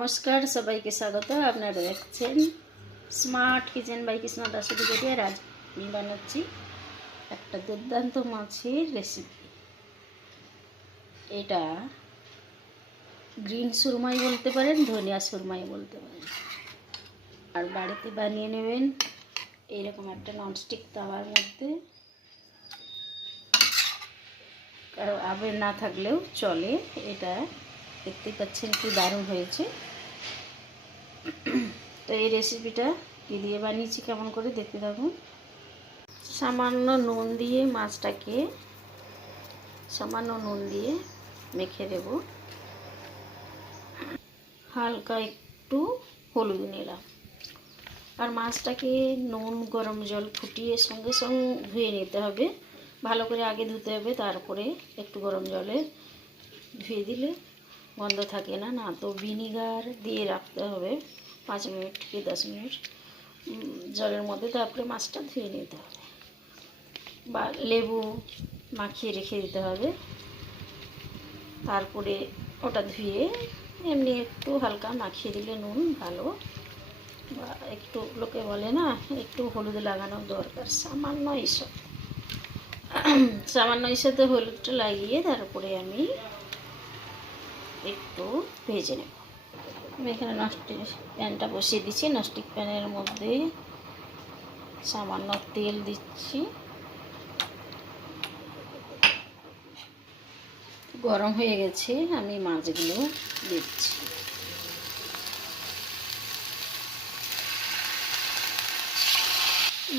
নমস্কার, সবাইকে স্বাগত। আপনারা দেখছেন স্মার্ট কিচেন বাই কৃষ্ণ দাসুদি গড়িয়া আজ আমি বানাচ্ছি একটা দুর্দান্ত মাছের রেসিপি এটা গ্রিন সুরমাই বলতে পারেন, ধনিয়া সুরমাই বলতে পারেন। আর বাড়িতে বানিয়ে নেবেন এইরকম একটা ননস্টিক তাওয়ার মধ্যে। কারও আবের না থাকলেও চলে। এটা দেখতে পাচ্ছেন কি দারুণ হয়েছে। তো এই রেসিপিটা কী দিয়ে বানিয়েছি, কেমন করে দেখতে থাকুন সামান্য নুন দিয়ে মাছটাকে সামান্য নুন দিয়ে মেখে দেব। হালকা একটু হলুদ নিলাম আর মাছটাকে নুন, গরম জল ফুটিয়ে সঙ্গে সঙ্গে ধুয়ে নিতে হবে। ভালো করে আগে ধুতে হবে, তারপরে একটু গরম জলে ধুয়ে দিলে গন্ধ থাকে না। না তো ভিনিগার দিয়ে রাখতে হবে। পাঁচ মিনিট কি দশ মিনিট? জলের মধ্যে তারপরে মাছটা ধুয়ে নিতে হবে। বা লেবু মাখিয়ে রেখে দিতে হবে। তারপরে ওটা ধুয়ে এমনি একটু হালকা মাখিয়ে দিলে নুন ভালো। বা একটু লোকে বলে না, একটু হলুদ লাগানোর দরকার, সামান্য এইসব সামান্য সাথে হলুদটা লাগিয়ে তারপরে আমি একটু ভেজে নেব। আমি এখানে নস্টিক প্যানটা বসিয়ে দিচ্ছি নস্টিক প্যানের মধ্যে সামান্য তেল দিচ্ছি। গরম হয়ে গেছে, আমি মাছগুলো দিচ্ছি।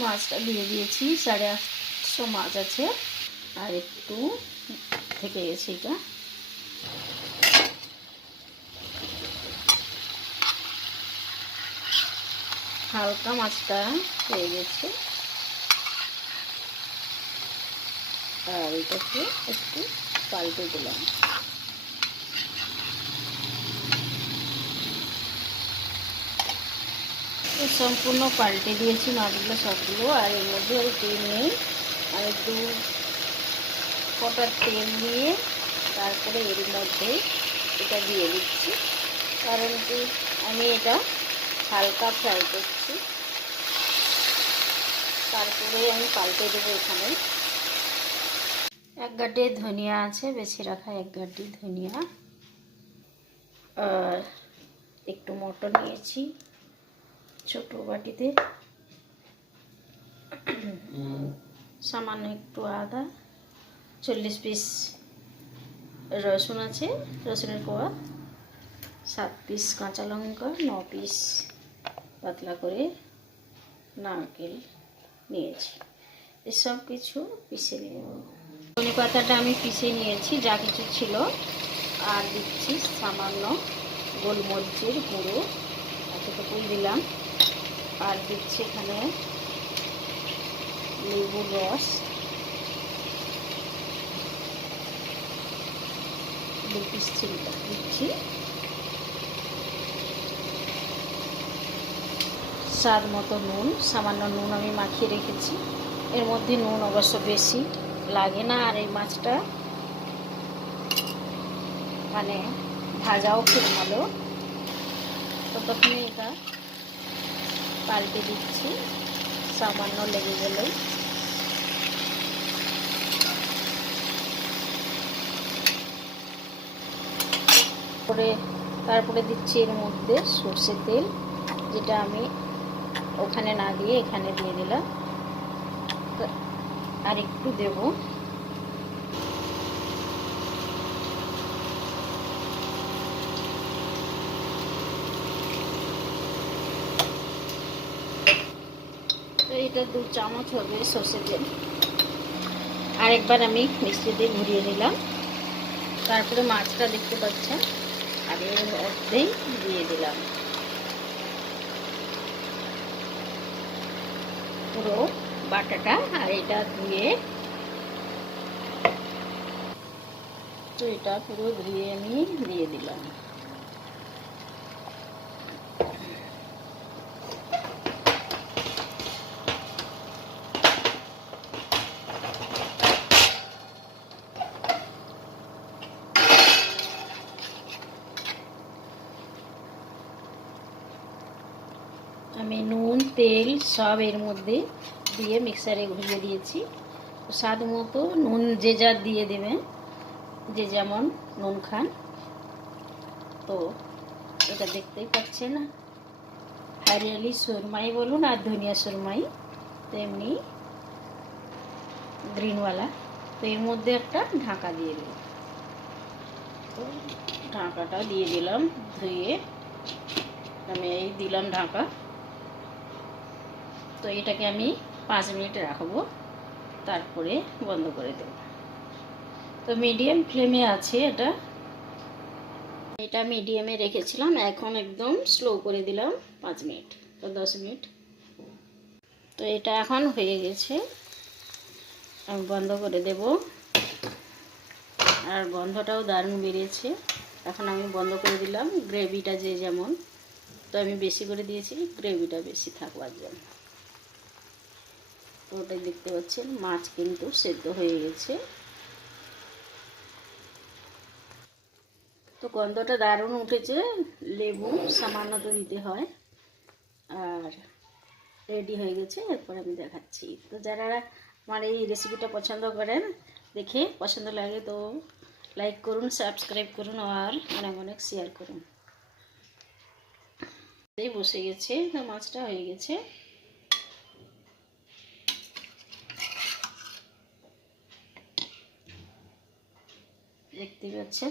মাছটা দিয়ে দিয়েছি, সাড়ে আটশো মাছ আছে। আর একটু থেকে গেছে এটা। হালকা মাছটা হয়ে গেছে। আর এটাকে একটু পাল্টে দিলাম। সম্পূর্ণ পাল্টে দিয়েছি মাছগুলো সবগুলো, আর এর মধ্যে আর তেল নেই। আর একটু কটার তেল দিয়ে তারপরে এর মধ্যে এটা দিয়ে দিচ্ছি। কারণ কি আমি এটা হালকা ফ্রাই করছি। তারপরে আমি পাল্টে দেবো এখানে। এক গাঁটে ধনিয়া আছে, বেছে রাখা এক গাঁটি ধনিয়া। আর একটু মটর নিয়েছি ছোট বাটিতে। সামান্য একটু আদা, চল্লিশ পিস রসুন আছে, রসুনের কোয়া, সাত পিস কাঁচা লঙ্কা, ন পিস পাতলা করে নারকেল নিয়েছি। এসব কিছু পিষে নেব। ধনে পাতাটা আমি পিষে নিয়েছি, যা কিছু ছিল। আর দিচ্ছি সামান্য গোলমরিচের গুঁড়ো, এতটুকুই দিলাম। আর দিচ্ছি এখানে লেবুর রস। দু পিস দিচ্ছি। স্বাদ মতো নুন, সামান্য নুন আমি মাখিয়ে রেখেছি। এর মধ্যে নুন অবশ্য বেশি লাগে না আর এই মাছটা মানে ভাজাও খুব ভালো। ততক্ষণে এটা পাল্টে দিচ্ছি, সামান্য লেগে গেলেই। তারপরে তারপরে দিচ্ছি এর মধ্যে সর্ষে তেল, যেটা আমি ওখানে না দিয়ে এখানে দিয়ে দিলাম। আর একটু দেব। তো এটা দু চামচ হবে তেল। আরেকবার আমি মিষ্টি দিয়ে ঘুরিয়ে নিলাম। তারপরে মাছটা দেখতে পাচ্ছেন? আর এর মধ্যেই দিয়ে দিলাম। পুরো বাটাটা আর এটা ধুয়ে। তো এটা পুরো ধুয়ে আমি দিয়ে দিলাম। আমি নুন, তেল সব এর মধ্যে দিয়ে মিক্সারে ঘুরিয়ে দিয়েছি। স্বাদ মতো নুন যে যা দিয়ে দেবে যে যেমন নুন খান। তো এটা দেখতেই পাচ্ছেন। হারিয়ালি সুরমাই বলুন আর ধনিয়া সুরমাই, তেমনি গ্রিনওয়ালা। তো এর মধ্যে একটা ঢাকা দিয়ে দেবো তো ঢাকাটা দিয়ে দিলাম, ধুয়ে আমি এই দিলাম ঢাকা। তো এটাকে আমি পাঁচ মিনিট রাখব। তারপরে বন্ধ করে দেব। তো মিডিয়াম ফ্লেমে আছে এটা। এটা মিডিয়ামে রেখেছিলাম, এখন একদম স্লো করে দিলাম পাঁচ মিনিট তো দশ মিনিট। তো এটা এখন হয়ে গেছে। আমি বন্ধ করে দেব। আর গন্ধটাও দারুণ বেরিয়েছে। এখন আমি বন্ধ করে দিলাম। গ্রেভিটা যে যেমন। তো আমি বেশি করে দিয়েছি, গ্রেভিটা বেশি থাকবার জন্য তো ওটাই দেখতে পাচ্ছেন, মাছ কিন্তু সেদ্ধ হয়ে গেছে। তো গন্ধটা দারুণ উঠেছে, লেবু সামান্য তো দিতে হয়, আর রেডি হয়ে গেছে, এরপর আমি দেখাচ্ছি। তো যারা আমার এই রেসিপিটা পছন্দ করেন, দেখে পছন্দ লাগে, তো লাইক করুন সাবস্ক্রাইব করুন, আর অনেক অনেক শেয়ার করুন। বসে গেছে, তো মাছটা হয়ে গেছে। দেখতে পাচ্ছেন